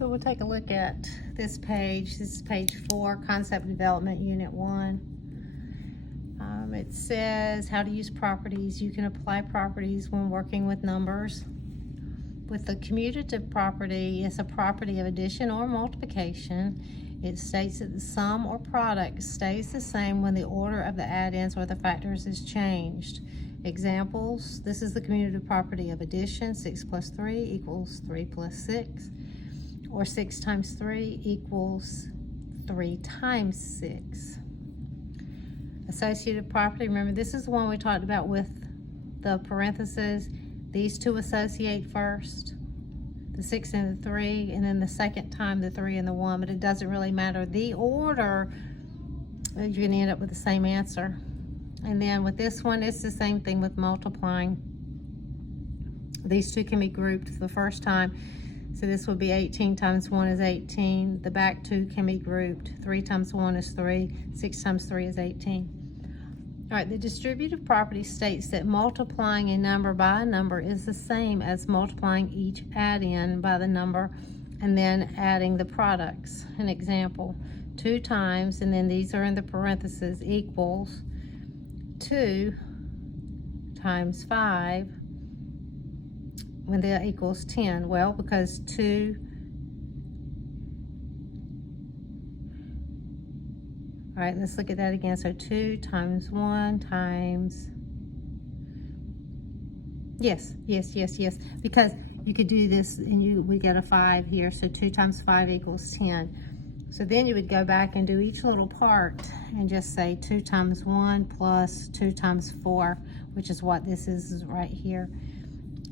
So we'll take a look at this page. This is page 4, Concept Development, Unit 1. It says how to use properties. You can apply properties when working with numbers. With the commutative property, it's a property of addition or multiplication. It states that the sum or product stays the same when the order of the add-ins or the factors is changed. Examples, this is the commutative property of addition. 6 plus 3 equals 3 plus 6. Or 6 times 3 equals 3 times 6. Associative property, remember this is the one we talked about with the parentheses. These two associate first, the 6 and the 3, and then the second time the 3 and the 1, but it doesn't really matter the order, you're going to end up with the same answer. And then with this one, it's the same thing with multiplying. These two can be grouped the first time. So this would be 18 times 1 is 18. The back two can be grouped. 3 times 1 is 3. 6 times 3 is 18. All right, the distributive property states that multiplying a number by a number is the same as multiplying each add-in by the number and then adding the products. An example, 2 times, and then these are in the parentheses, equals 2 times 5, when that equals 10. Well, because 2, all right, let's look at that again. So 2 times 1 times, yes, because you could do this and we get a 5 here. So 2 times 5 equals 10. So then you would go back and do each little part and just say 2 times 1 plus 2 times 4, which is what this is right here.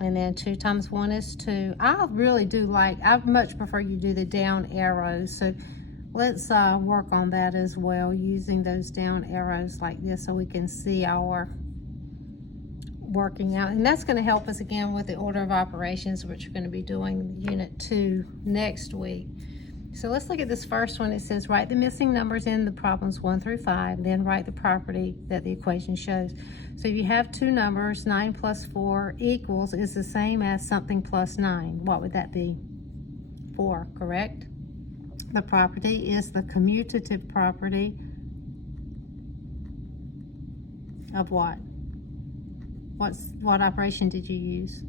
And then 2 times 1 is 2. I really do like, I much prefer you do the down arrows. So let's work on that as well, using those down arrows like this so we can see our working out. And that's going to help us again with the order of operations, which we're going to be doing Unit 2 next week. So let's look at this first one. It says write the missing numbers in the problems 1 through 5, then write the property that the equation shows. So if you have two numbers, 9 plus 4 equals is the same as something plus 9. What would that be? 4, correct? The property is the commutative property of what? What operation did you use?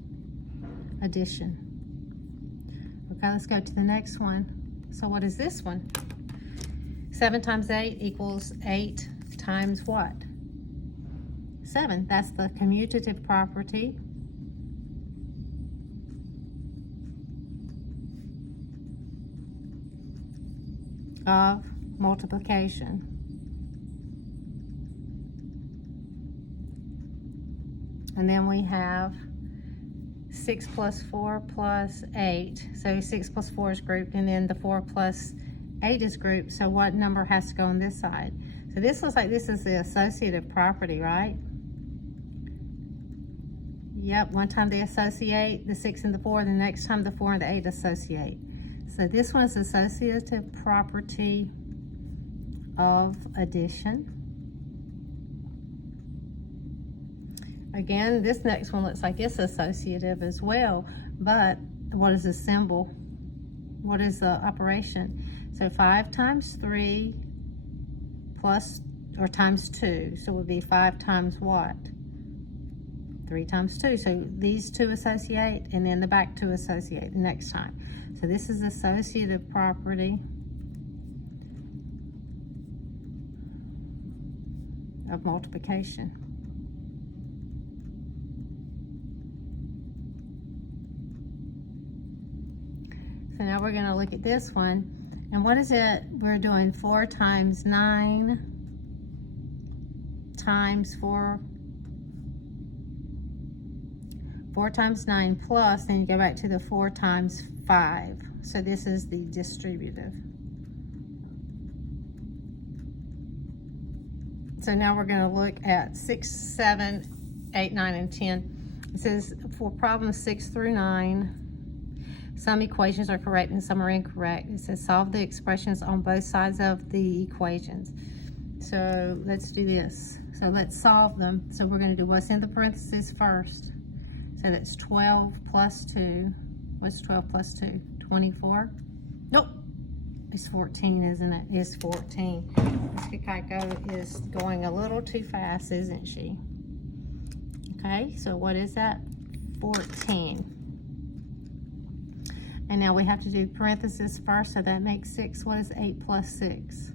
Addition. Okay, let's go to the next one. So what is this one? 7 times 8 equals 8 times what? 7. That's the commutative property of multiplication. And then we have 6 plus 4 plus 8. So 6 plus 4 is grouped, and then the 4 plus 8 is grouped. So what number has to go on this side? So this looks like this is the associative property, right? Yep, one time they associate, the 6 and the 4, the next time the 4 and the 8 associate. So this one is associative property of addition. Again, this next one looks like it's associative as well, but what is the symbol? What is the operation? So 5 times 3 plus, or times 2, so it would be 5 times what? 3 times 2. So these two associate, and then the back two associate the next time. So this is associative property of multiplication. So now we're going to look at this one. And what is it? We're doing 4 times 9 times 4. 4 times 9 plus, then you go back to the 4 times 5. So this is the distributive. So now we're going to look at 6, 7, 8, 9, and 10. It says for problems 6 through 9, some equations are correct and some are incorrect. It says solve the expressions on both sides of the equations. So let's do this. So let's solve them. So we're going to do what's in the parentheses first. So that's 12 plus 2. What's 12 plus 2? 24. Nope. It's 14, isn't it? It's 14. Miss Kikaiko is going a little too fast, isn't she? Okay, so what is that? 14. And now we have to do parentheses first, so that makes 6. What is 8 plus 6?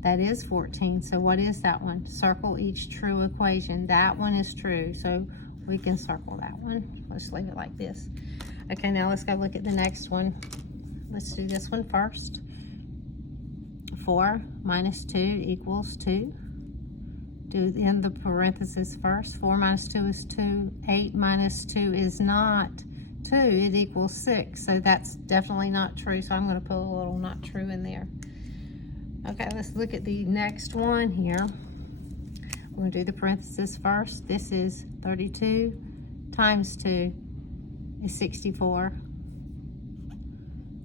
That is 14. So what is that one? Circle each true equation. That one is true, so we can circle that one. Let's leave it like this. Okay, now let's go look at the next one. Let's do this one first. 4 minus 2 equals 2. Do in the parentheses first. 4 minus 2 is 2. 8 minus 2 is not 2. It equals 6. So that's definitely not true. So I'm going to put a little not true in there. Okay, let's look at the next one here. We're going to do the parentheses first. This is 32 times 2 is 64.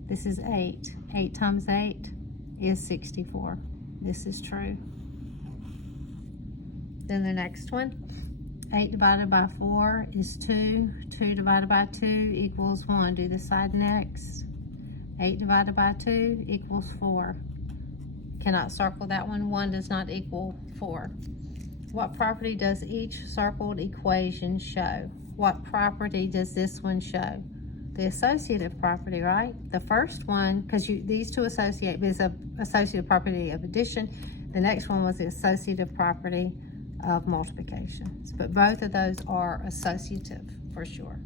This is 8. 8 times 8 is 64. This is true. Then the next one, 8 divided by 4 is 2. 2 divided by 2 equals 1. Do the side next. 8 divided by 2 equals 4. Cannot circle that one. 1 does not equal 4. What property does each circled equation show? What property does this one show? The associative property, right? The first one, because these two associate, is a associative property of addition. The next one was the associative property of multiplication. But both of those are associative for sure.